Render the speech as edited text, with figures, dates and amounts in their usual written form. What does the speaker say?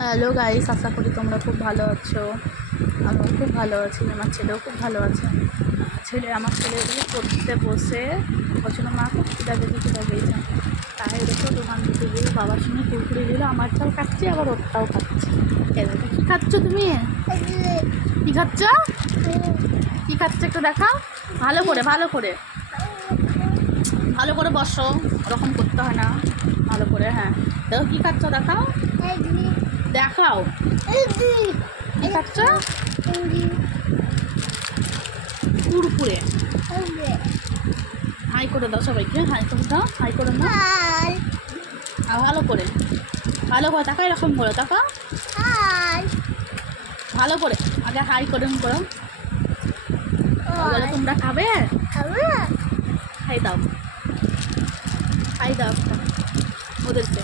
Hello guys, আশা করি তোমরা খুব ভালো আছো। আমিও খুব ভালো আছি, আমার ছেলেও খুব ভালো আছে। আমার ছেলে পড়তে বসে বলছিল মা কুকুরটা দেখে কোথা পেয়েছেন, তাই দেখো দোকান থেকে গিয়ে বাবার সঙ্গে কুকুরে দিল, আমারটাও খাচ্ছি আবার ওরটাও খাচ্ছি। এদেরকে কী খাচ্ছ তুমি? কী খাচ্ছ? কী খাচ্ছ একটু দেখাও, ভালো করে ভালো করে ভালো করে বসো, ওরকম করতে হয় না, ভালো করে। হ্যাঁ দেখো কী খাচ্ছ, দেখাও দেখাও কী খাচ্ছ? কুরকুরে। হাই করে দাও সবাইকে, হাই করে দাও, হাই করে দাও। আর ভালো করে তাকাও, এরকম করে তাকাও ভালো করে। আগে হাই করে করো, বলে তোমরা খাবে, খাই দাও একটা ওদেরকে।